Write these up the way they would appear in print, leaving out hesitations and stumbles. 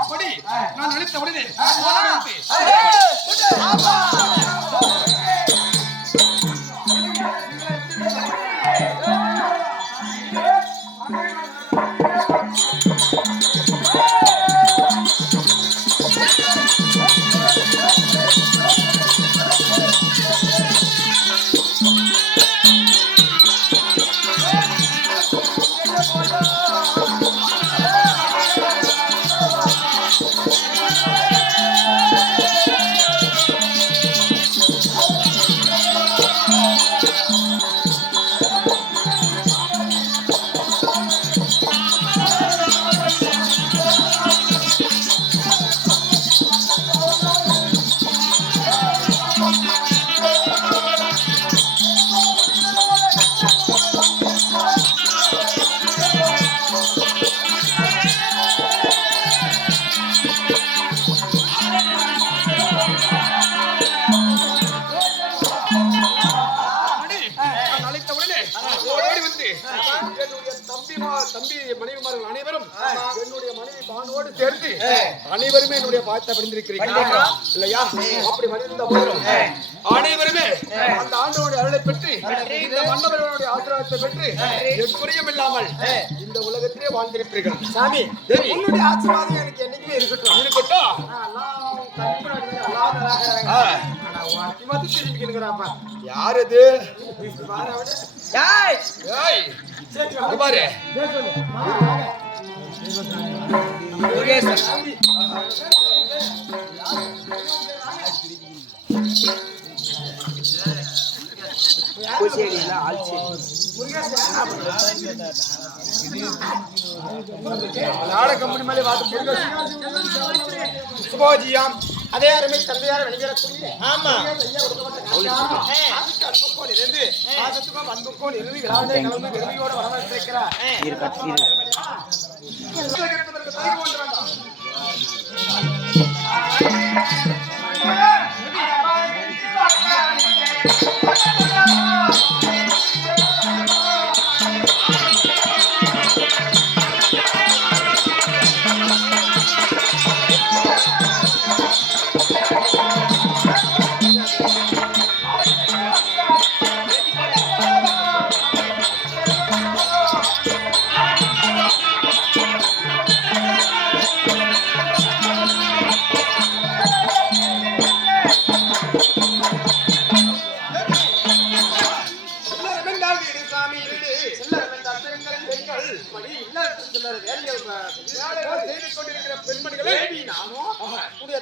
அப்படி நான் நினைத்த உடனே தம்பி மனைவிமார்கள் அனைவரும் என்னுடைய மனைவி பானோடு சேர்த்து அனைவருமே என்னுடைய பாத்தை பறிந்திருக்கிறீர்கள் இல்லையா? அப்படி மனித போதும் அனைவருமே அந்த ஆண்டவனுடைய அருளை பெற்று இந்த மன்னவர்களுடைய ஆசீர்வாதத்தை பெற்று எக்குறையும் இல்லாமல் இந்த உலகத்திலே வாழ்ந்திருப்பீர்கள். சாமி, உன்னுடைய ஆசீர்வாதம் எனக்கு என்னைக்குமே இருக்கட்டும் இருக்கட்டும். யார் அது? பாரு கம்பெனி மேலே சுபோஜியாம் அதே அருமை தந்தையார் வெளியேறக்கூடிய ஆமா பாசத்துக்கும் அன்புக்கும் இறுதி விழாவிலே கலந்து விரும்பியோடு வரவேற்கிறார்.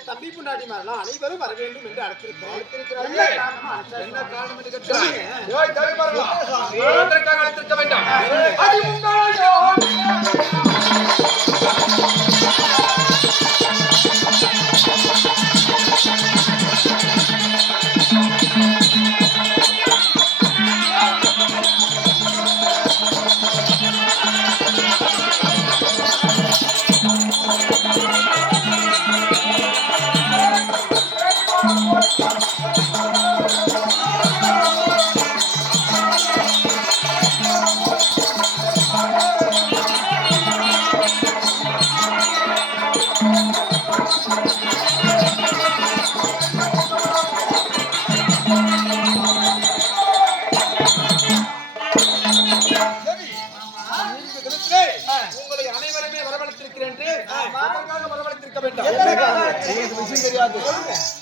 தம்பி புண்டாடி மாதிரிலாம் அனைவரும் வர வேண்டும் என்று அழைத்திருக்கிறோம். என்ன காரணம் என்று அழைத்திருக்க வேண்டாம்.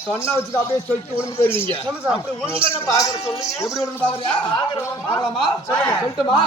சொன்ன வச்சுட்டு அப்படியே சொல்லிட்டு ஒழுங்கு போயிருவீங்க. எப்படி ஒழுங்கு பாக்குறியா? பாக்கலாமா? சொல்லட்டுமா?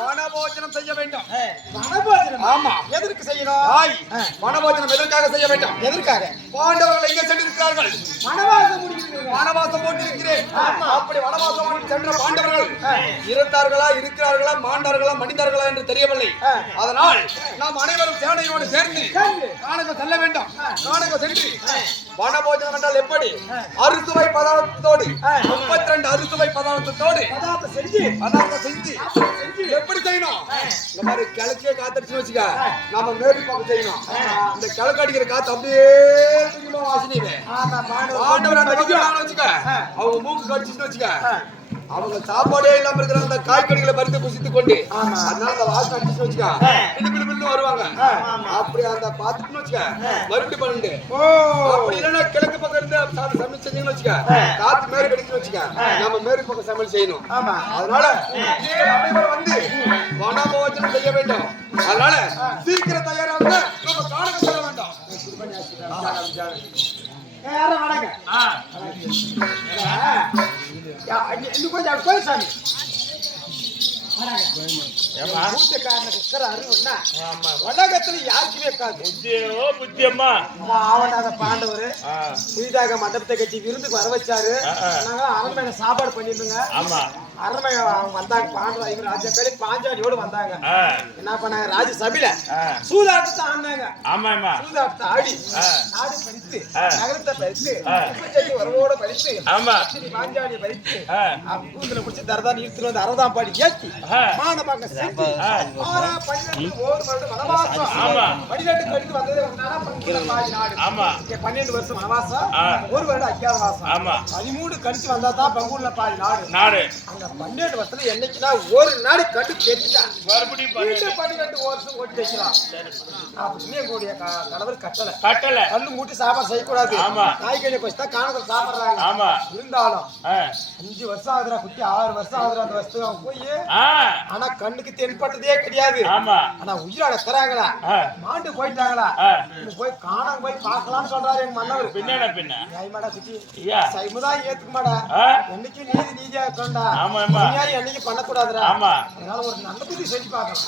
வனபோஜனம் செய்ய வேண்டும். ஆமா, எதற்கு செய்யணும்? வனபோஜனம் எதற்காக செய்ய வேண்டும்? எதற்காக? பாண்டவர்கள் எங்கே சென்றிருக்கிறார்கள்? வனவாசம் போட்டிருக்கிறேன். அப்படி வனவாசம் சென்ற பாண்டவர்கள் இருந்தார்களா, இருக்கிறார்களா, மாண்டார்களா, மடிந்தார்களா என்று தெரியவில்லை. அதனால் நாம் அனைவரும் சேனையோடு சேர்ந்து கானகம் செல்ல வேண்டும். கானகம் சென்று வனபோஜனம் என்றால் எப்படி? அறுசுவை பதார்த்தத்தோடு 32 அறுசுவை பதார்த்தத்தோடு பதார்த்தம் செஞ்சு எப்படி செய்யணும்? இந்த மாதிரி கிழக்கே காத்தடிச்சு வச்சுக்க, நாம மேற்கு பக்கம் செய்யணும். இந்த கிழக்கு அடிக்கிற காத்து அப்படியே வாசினீங்க வச்சுக்க, அவங்க மூக்கு கடிச்சுட்டு வச்சுக்க, அவங்க சாப்பாடே இல்லாம இருக்கிற அந்த காய்கறிகளை பறித்து குசித்து கொண்டு அதனால அந்த வாசனை அடிச்சு வச்சுக்க, பின்னு வருவாங்க. அப்படி அந்த பாத்துட்டு வச்சுக்க, மறுபடியும் பண்ணிட்டு அப்படி இல்லைன்னா கிழக்கு பக்கம் இருந்து சமையல் செஞ்சீங்கன்னு வச்சுக்க, காத்து மேற்கு அடிச்சு வச்சுக்க, நம்ம மேற்கு பக்கம் சமையல் செய்யணும். அதனால அனைவரும் வந்து வனபோஜனம் செய்ய வேண்டும். அதனால சீக்கிரம் தயாராக நம்ம காணக செல்ல வேண்டும். கோயில்சாமி உலகத்துல யாருக்குமே பாண்டவர் புதிதாக மண்டபத்தை கட்டி விருந்துக்கு வர வச்சாரு. நாங்க அரண்மனை சாப்பாடு பண்ணிருந்தோங்க. அரண்மனை வந்தாங்க பாண்டவர் இவர் ராஜா பேரு பாஞ்சாலியோடு வந்தாங்க. என்ன பண்ணாங்க? ராஜசபையில சூதாட்டத்தை ஆடினாங்க. சூதாட்டத்தை ஆடி நாடு பறித்து நகரத்தை பறித்து வரவோட பறித்து பாஞ்சாலியை பறித்து கூந்தல பிடிச்சி தரதான் இழுத்துட்டு வந்து 60ஆம் பாடி ஏற்றி மானமாக செஞ்சு 12 வருஷம் வனவாசம், 1 வருடம் அஞ்சாவது மாசம் 13 கழிச்சு வந்தா தான் பங்குள்ள பாதி நாடு. அந்த 12 வருஷத்துல என்னைக்குன்னா ஒரு நாடு கண்டு தெரிஞ்சுட்டான் 12 வருஷம் ஓட்டி வைக்கலாம் அப்படின்னு எங்களுடைய கணவர் கட்டளை. கண்ணு மூட்டி சாப்பாடு செய்யக்கூடாது. காய்கறி பசி தான் காணத்தில் சாப்பிடுறாங்க. இருந்தாலும் 5 வருஷம் ஆகுதுரா குட்டி, 6 வருஷம் ஆகுதுரா அந்த வருஷத்துக்கு அவன் போய் ஆனா கண்ணுக்கு தென்பட்டதே கிடையாது. ஆனா உயிரோட தராங்களா, மாண்டு போயிட்டாங்களா, போய் காணாம போய் பார்க்கலாம்னு சொல்றாரு எங்க மன்னவர். பின்ன குட்டி சைமுதான் ஏத்துக்குமாடா, என்னைக்கு நீதியா இருக்கா, என்னைக்கு பண்ணக்கூடாதுரா. அதனால ஒரு நல்ல புத்தி செஞ்சு பார்க்கலாம்.